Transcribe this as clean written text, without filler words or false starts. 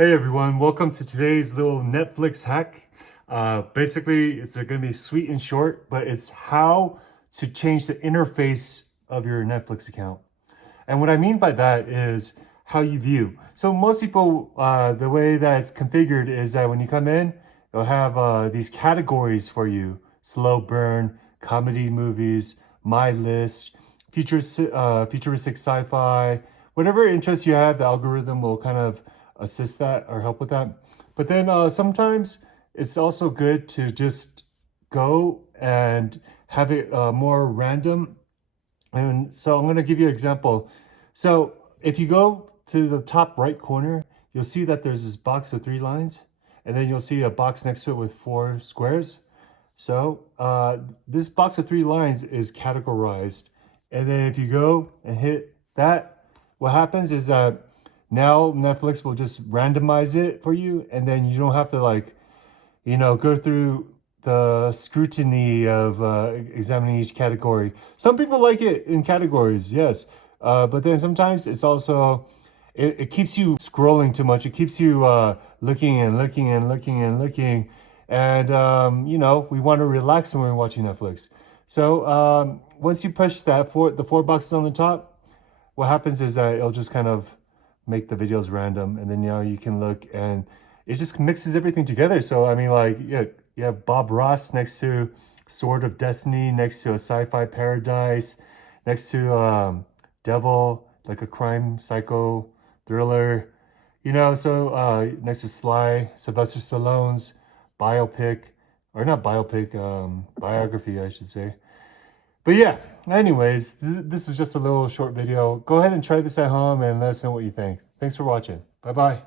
Hey everyone, welcome to today's little Netflix hack. Basically, it's going to be sweet and short, but it's how to change the interface of your Netflix account. And what I mean by that is how you view. So most people, the way that it's configured is that when you come in, it'll have these categories for you: slow burn, comedy movies, my list, futuristic sci-fi, whatever interest you have. The algorithm will kind of assist that or help with that. But then sometimes it's also good to just go and have it more random. And so I'm going to give you an example. So if you go to the top right corner, you'll see that there's this box with 3 lines, and then you'll see a box next to it with 4 squares. So this box with 3 lines is categorized. And then if you go and hit that, what happens is that now Netflix will just randomize it for you, and then you don't have to go through the scrutiny of examining each category. Some people like it in categories, yes. But then sometimes it's also, it keeps you scrolling too much. It keeps you looking and looking and looking and looking. And, we want to relax when we're watching Netflix. So once you push the 4 boxes on the top, what happens is that it'll just kind of make the videos random, and then you can look and it just mixes everything together. So I mean, you have Bob Ross next to Sword of Destiny, next to a sci-fi paradise, next to Devil, like a crime psycho thriller, so next to Sly, Sylvester Stallone's biopic, or not biopic, biography, I should say. But yeah, anyways, this is just a little short video. Go ahead and try this at home and let us know what you think. Thanks for watching. Bye-bye.